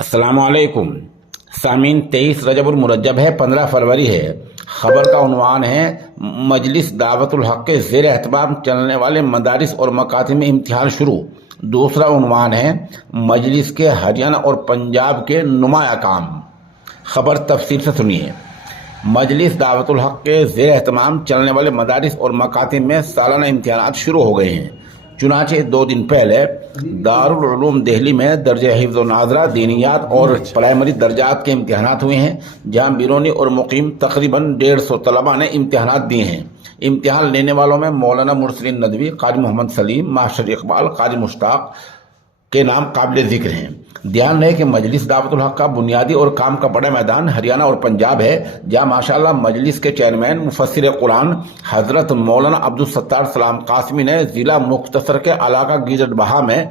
अस्सलामुअलैकुम सामीन। 23 रजब मुरज्जब है, 15 फरवरी है। खबर का उन्वान है मजलिस दावतुल हक के ज़ेर एहतमाम चलने वाले मदारिस और मकातिब में इम्तिहान शुरू। दूसरा उन्वान है मजलिस के हरियाणा और पंजाब के नुमाया काम। खबर तफसील से सुनिए। मजलिस दावतुल हक के ज़ेर एहतमाम चलने वाले मदारिस और मकातिब में सालाना इम्तिहानात शुरू हो गए हैं। चुनाचे 2 दिन पहले दारुल उलूम दिल्ली में दर्जे हिफ्ज़ व नाज़रा दीनियात और प्राइमरी दर्जात के इम्तिहानात हुए हैं, जहां बिरोनी और मुकीम तकरीबन 150 तलबा ने इम्तिहानात दिए हैं। इम्तिहान लेने वालों में मौलाना मुरसलीन नदवी, कारी मोहम्मद सलीम, मास्टर इकबाल, कारी मुश्ताक के नाम काबिल जिक्र हैं। ध्यान रहे कि मजलिस दावतुल हक का बुनियादी और काम का बड़ा मैदान हरियाणा और पंजाब है, जहां माशाअल्लाह मजलिस के चेयरमैन मुफस्सिर कुरान हजरत मौलाना अब्दुल सत्तार सलाम कासमी ने जिला मुख्तसर के इलाका गिजटबहा में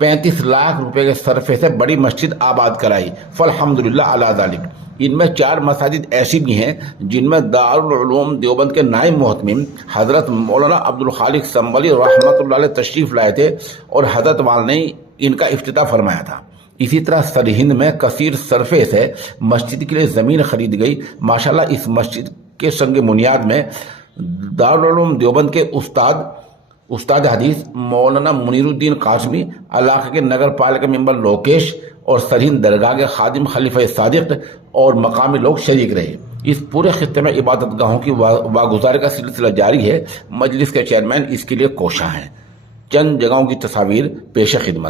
35 लाख रुपए के सरफे से बड़ी मस्जिद आबाद कराई। फल्हम्दुलिल्लाह अला ज़ालिक। इनमें 4 मसाजिद ऐसी भी हैं जिनमें दारुल उलूम देवबंद के नाइब मुहतमिम हजरत मौलाना अब्दुल खालिक संबली रहमतुल्लाह अलैह तशरीफ लाए थे और हजरत वाल ने इनका इफ्तिताह फरमाया था। इसी तरह सरहिंद में कसीर सरफे से मस्जिद के लिए ज़मीन खरीद गई। माशाल्लाह इस मस्जिद के संग बुनियाद में दारुल उलूम देवबंद के उस्ताद हदीस मौलाना मुनीरुद्दीन कासमी, इलाके के नगर पालिका मेंबर लोकेश और सरहिंद दरगाह के खादिम खलीफा सादिक और मकामी लोग शरीक रहे। इस पूरे खित्ते में इबादत गाहों की वागुजारी का सिलसिला जारी है। मजलिस के चेयरमैन इसके लिए कोशां हैं। चंद जगहों की तस्वीर पेश खिदमत।